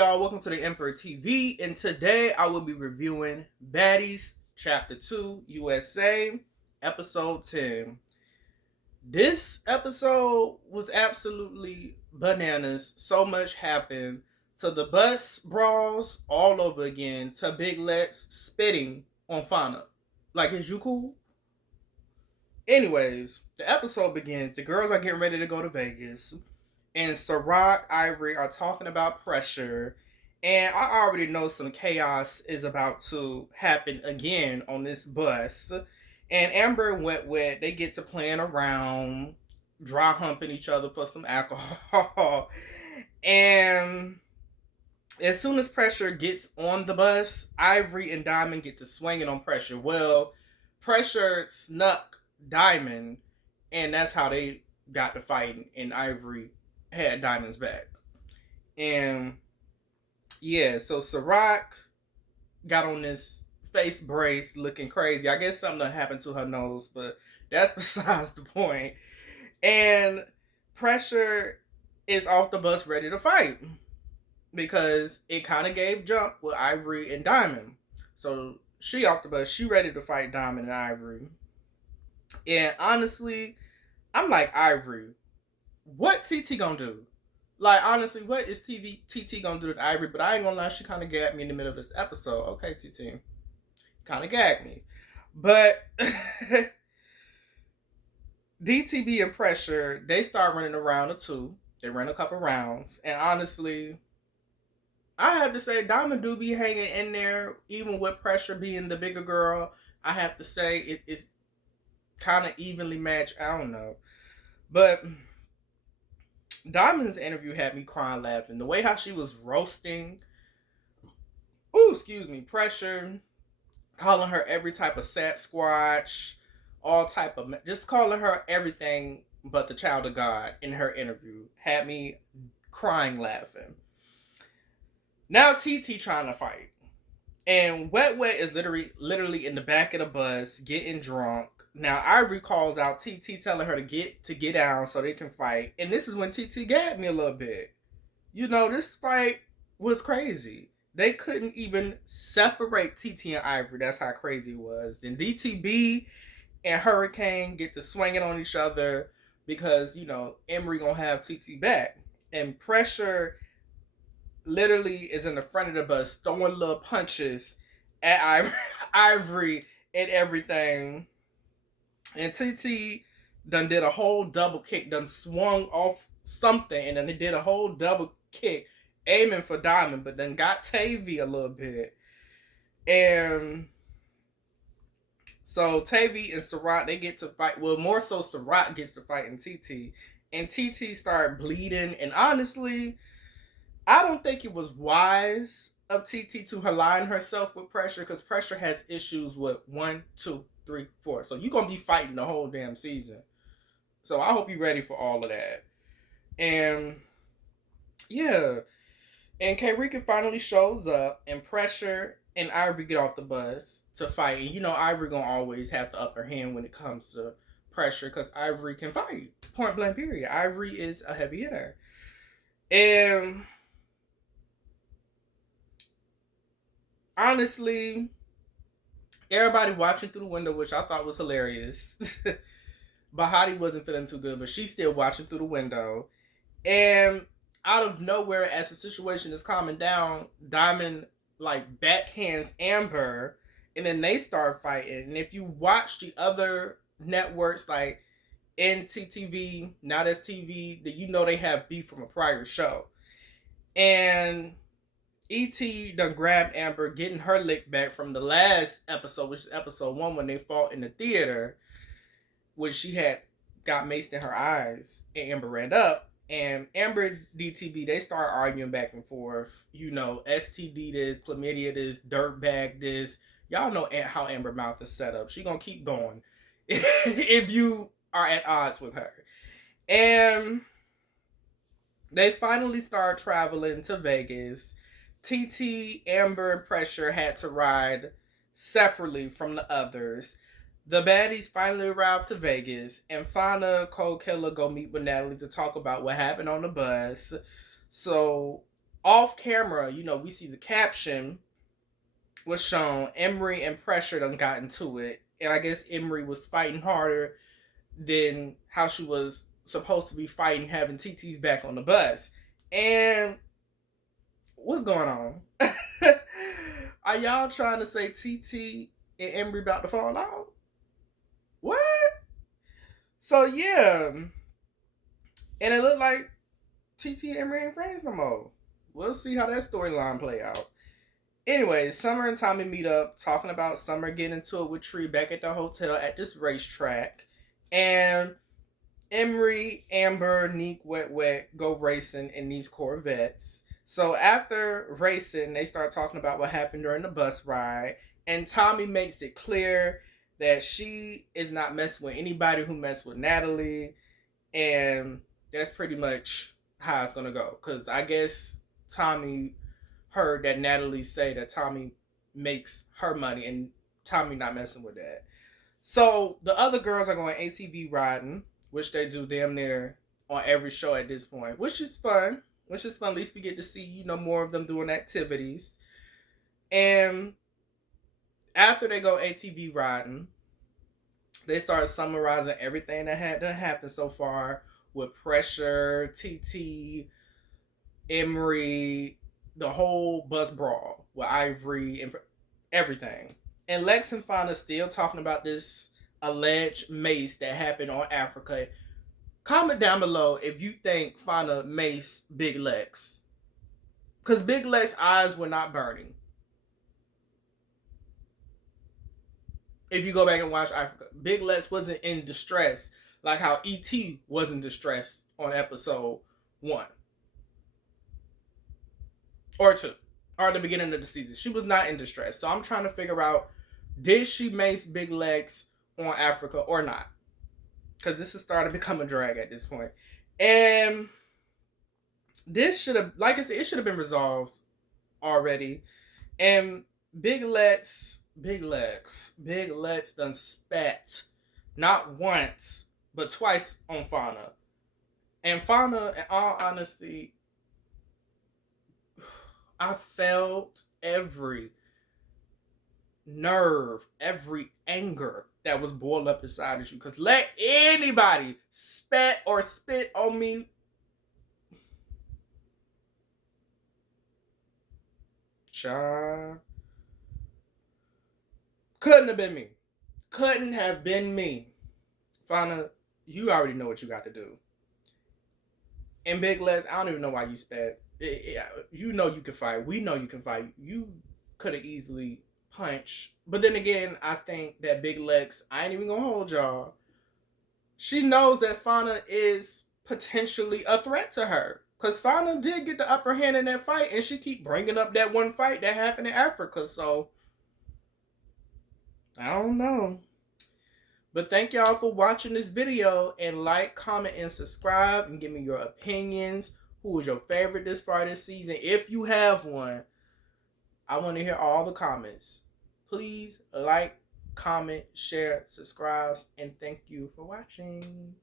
y'all? Welcome to the Emperor TV, and today I will be reviewing Baddies Chapter 2 USA, Episode 10. This episode was absolutely bananas. So much happened. To the bus brawls all over again, to Big Lex spitting on Fauna. Like, is you cool? Anyways, the episode begins. The girls are getting ready to go to Vegas. And Ciroc, Ivory are talking about pressure. And I already know some chaos is about to happen again on this bus. And Amber and Wet Wet, they get to playing around, dry humping each other for some alcohol. And as soon as Pressure gets on the bus, Ivory and Diamond get to swinging on Pressure. Well, Pressure snuck Diamond, and that's how they got to fighting. And Ivory had Diamond's back. And yeah, so Ciroc got on this face brace looking crazy. I guess something happened to her nose, but that's besides the point. And Pressure is off the bus ready to fight because it kind of gave jump with Ivory and Diamond. So she off the bus, she ready to fight Diamond and Ivory. And honestly, I'm like, Ivory, what TT gonna do? Like, honestly, what is TT gonna do to Ivory? But I ain't gonna lie, she kind of gagged me in the middle of this episode. Okay, TT. Kind of gagged me. But DTB and Pressure, they start running a round or two. They ran a couple rounds. And honestly, I have to say, Diamond do be hanging in there, even with Pressure being the bigger girl. I have to say, it's kind of evenly matched. I don't know. But Diamond's interview had me crying laughing. The way how she was roasting, Pressure, calling her every type of Sasquatch, all type of, just calling her everything but the child of God in her interview, had me crying laughing. Now TT trying to fight. And Wet Wet is literally in the back of the bus getting drunk. Now Ivory calls out TT telling her to get down so they can fight. And this is when TT gagged me a little bit. You know, this fight was crazy. They couldn't even separate TT and Ivory. That's how crazy it was. Then DTB and Hurricane get to swinging on each other because, you know, Emery gonna have TT back. And Pressure literally is in the front of the bus throwing little punches at Ivory and everything. And TT done did a whole double kick, done swung off something, and then they did a whole double kick aiming for Diamond, but then got Tavy a little bit. And so Tavy and Ciroc, they get to fight. Well, more so Ciroc gets to fight in TT. And TT started bleeding. And honestly, I don't think it was wise of TT to align herself with Pressure, because Pressure has issues with 1, 2, 3, 4. So you're going to be fighting the whole damn season. So I hope you're ready for all of that. And yeah. And K-Rika finally shows up, and Pressure and Ivory get off the bus to fight. And you know Ivory going to always have the upper hand when it comes to Pressure, because Ivory can fight. Point blank period. Ivory is a heavy hitter. And honestly, everybody watching through the window, which I thought was hilarious. Bahati wasn't feeling too good, but she's still watching through the window. And out of nowhere, as the situation is calming down, Diamond like backhands Amber, and then they start fighting. And if you watch the other networks like NTTV, Now That's TV, that you know they have beef from a prior show. And E.T. done grabbed Amber, getting her lick back from the last episode, which is episode 1, when they fought in the theater, when she had got maced in her eyes, and Amber ran up. And Amber DTB, they start arguing back and forth. You know, STD this, chlamydia this, dirtbag this. Y'all know how Amber mouth is set up. She gonna keep going if you are at odds with her. And they finally start traveling to Vegas. TT, Amber, and Pressure had to ride separately from the others. The baddies finally arrived to Vegas, and Fauna, Cold Killer go meet with Natalie to talk about what happened on the bus. So Off camera, we see the caption was shown. Emery and Pressure done got into it. And I guess Emery was fighting harder than how she was supposed to be fighting, having TT's back on the bus. And what's going on? Are y'all trying to say TT and Emery about to fall out? What? So yeah. And it looked like TT and Emery ain't friends no more. We'll see how that storyline play out. Anyways, Summer and Tommy meet up, talking about Summer getting into it with Tree back at the hotel at this racetrack. And Emery, Amber, Neek, Wet Wet go racing in these Corvettes. So after racing, they start talking about what happened during the bus ride. And Tommy makes it clear that she is not messing with anybody who messed with Natalie. And that's pretty much how it's going to go. Because I guess Tommy heard that Natalie say that Tommy makes her money and Tommy not messing with that. So the other girls are going ATV riding, which they do damn near on every show at this point, which is fun. At least we get to see, more of them doing activities. And after they go ATV riding, they start summarizing everything that had to happen so far with Pressure, TT, Emery, the whole bus brawl with Ivory and everything. And Lex and Fauna still talking about this alleged mace that happened on Africa. Comment down below if you think Fauna maced Big Lex. Because Big Lex's eyes were not burning. If you go back and watch Africa, Big Lex wasn't in distress like how E.T. was in distress on episode 1. Or 2. Or at the beginning of the season. She was not in distress. So I'm trying to figure out, did she mace Big Lex on Africa or not? Because this is starting to become a drag at this point. And this should have, like I said, it should have been resolved already. And Big Lex done spat not once, but twice on Fauna. And Fauna, in all honesty, I felt every nerve, every anger that was boiled up inside of you. Because let anybody spat or spit on me, child, couldn't have been me. Couldn't have been me. Fauna, you already know what you got to do. And Big Les, I don't even know why you spat. You know you can fight. We know you can fight. You could have easily punched. But then again, I think that Big Lex, I ain't even gonna hold y'all. She knows that Fauna is potentially a threat to her. Because Fauna did get the upper hand in that fight. And she keep bringing up that one fight that happened in Africa. So, I don't know. But thank y'all for watching this video. And like, comment, and subscribe. And give me your opinions. Who was your favorite this far this season? If you have one, I want to hear all the comments. Please like, comment, share, subscribe, and thank you for watching.